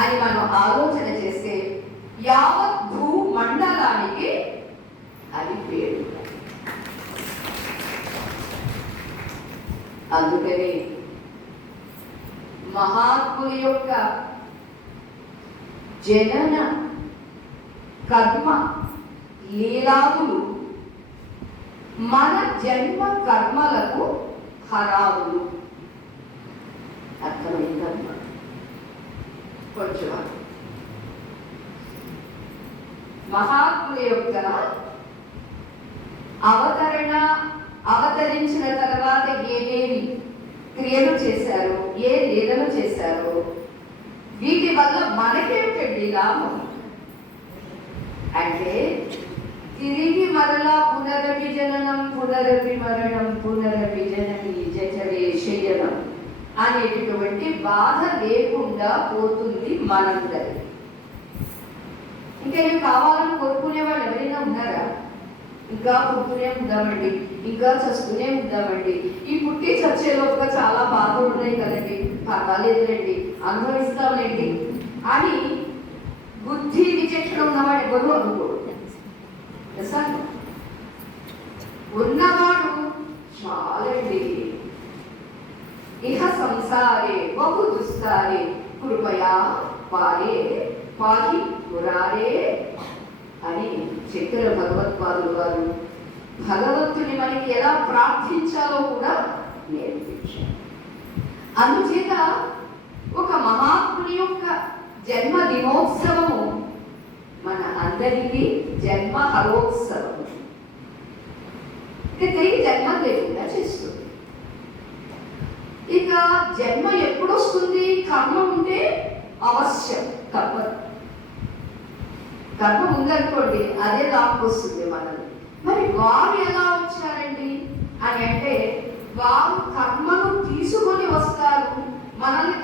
అని మనం ఆలోచన చేస్తే యావత్ భూమండలానికి అది పేరు. అందుకని మహాత్ముల యొక్క జనన కర్మ లీలాదులు మన జన్మ కర్మలకు హరాదులు. అర్థమైందమ్మా? కొంచెం మహాత్ముల యొక్క అవతరించిన తర్వాత ఏమేమి క్రియలు చేశారు, ఏ లీలలు చేశారు, వీటి వల్ల మనకేమిటండి లాభం అంటే తిరిగి మరలా పునరపి జననం పునరపి మరణం పునరపి జనని జఠరే శయనం అనేటటువంటి బాధ లేకుండా పోతుంది మనందరి. ఇంకా ఏం కావాలని కోరుకునే వాళ్ళు ఎవరైనా ఉన్నారా? ఇంకా పుట్టునే ఉందామండి, ఇంకా చస్తూనే ఉందామండి, ఈ పుట్టి చచ్చేలోపుగా చాలా బాధలు ఉన్నాయి కదండి, పర్వాలేదులేండి, అనుభవిస్తాంలేండి అని బుద్ధి విచక్షణ ఉన్నవాడు ఎవరు అనుకోడు. ఉన్నవాడు చాలండి, ఇహ సంసారే బహు దుస్తారే కృపయా పారే పాహి మురారే అని చక్ర భగవత్పాదులు వారు భగవంతుని మనకి ఎలా ప్రార్థించాలో కూడా నేర్పించారు. అందుచేత ఒక మహాత్ముని యొక్క జన్మ దినోత్సవము మన అందరికీ జన్మ హరోత్సవము. తిరిగి జన్మ లేకుండా చేస్తుంది. ఇక జన్మ ఎప్పుడు వస్తుంది? కర్మ ఉంటే అవశ్యం తప్పదు. కర్మ ఉందనుకోండి, అదే లాక్కొస్తుంది మనల్ని. మరి వారు ఎలా వచ్చారండి అని అంటే వారు కర్మను తీసుకొని వస్తారు, మనల్ని